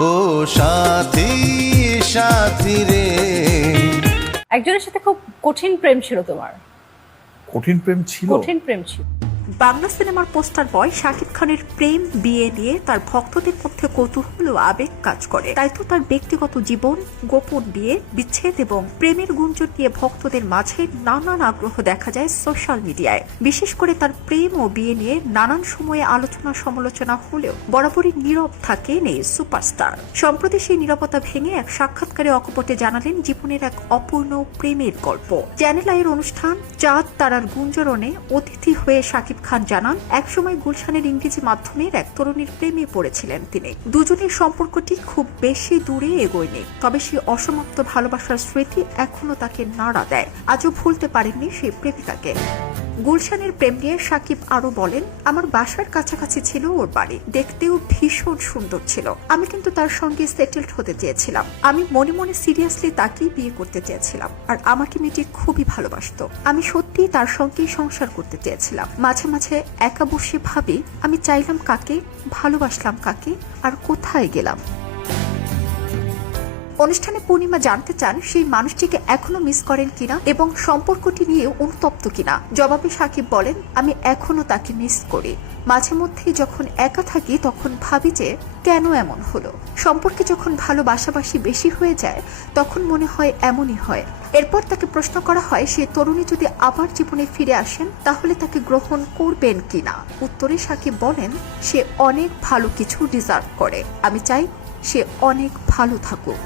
ও সাথী সাথী রে। একজনের সাথে খুব কঠিন প্রেম ছিল তোমার? কঠিন প্রেম ছিল। কঠিন প্রেম ছিল। বাংলা সিনেমার পোস্টার বয় শাকিব খানের প্রেম বিয়ে নিয়ে তার ভক্তদের মধ্যে কৌতূহল ও আবেগ কাজ করে। তাই তো তার ব্যক্তিগত জীবন, গোপন বিয়ে, বিচ্ছেদ এবং প্রেমের গুঞ্জন নিয়ে ভক্তদের মাঝে নানান আগ্রহ দেখা যায় সোশ্যাল মিডিয়ায়। বিশেষ করে তার প্রেম ও বিয়ে নিয়ে নানান সময়ে আলোচনা সমালোচনা হলেও বরাবরই নীরব থাকেন এই সুপারস্টার। সম্প্রতি সেই নীরবতা ভেঙে এক সাক্ষাৎকারে অকপটে জানালেন জীবনের এক অপূর্ণ প্রেমের গল্প। চ্যানেল আইয়ের অনুষ্ঠান চাঁদ তারার গুঞ্জরণে অতিথি হয়ে শাকিব খান জানান, একসময় গুলশানের ইংরেজি মাধ্যমের এক তরুণীর প্রেমে পড়েছিলেন তিনি। দুজনের সম্পর্কটি খুব বেশি দূরে এগোয়নি, তবে সেই অসমাপ্ত ভালোবাসার স্মৃতি এখনো তাকে নাড়া দেয়। আজও ভুলতে পারেননি সেই প্রেমিকাকে। গুলশানের প্রেম নিয়ে শাকিব আরো বলেন, আমার বাসার কাছাকাছি ছিল ওর বাড়ি, দেখতেও ভীষণ সুন্দর ছিল। আমি কিন্তু তার সঙ্গে সেটেলড হতে চেয়েছিলাম। আমি মনে মনে সিরিয়াসলি তাকেই বিয়ে করতে চেয়েছিলাম, আর আমাকে মেয়েটি খুবই ভালোবাসতো। আমি সত্যিই তার সঙ্গেই সংসার করতে চেয়েছিলাম। মাঝে মাঝে একা বসে ভাবি, আমি চাইলাম কাকে, ভালোবাসলাম কাকে, আর কোথায় গেলাম। অনুষ্ঠানে পূর্ণিমা জানতে চান সেই মানুষটিকে এখনো মিস করেন কিনা এবং সম্পর্কটি নিয়ে অনুতপ্ত কিনা। জবাবে শাকিব বলেন, আমি এখনো তাকে মিস করি। মাঝে মধ্যেই যখন একা থাকি তখন ভাবি যে কেন এমন হলো। সম্পর্কে যখন ভালোবাসাবাসি বেশি হয়ে যায় তখন মনে হয় এমনই হয়। এরপর তাকে প্রশ্ন করা হয়, সেই তরুণী যদি আবার জীবনে ফিরে আসেন তাহলে তাকে গ্রহণ করবেন কিনা। উত্তরে শাকিব বলেন, সে অনেক ভালো কিছু ডিজার্ভ করে। আমি চাই সে অনেক ভালো থাকুক।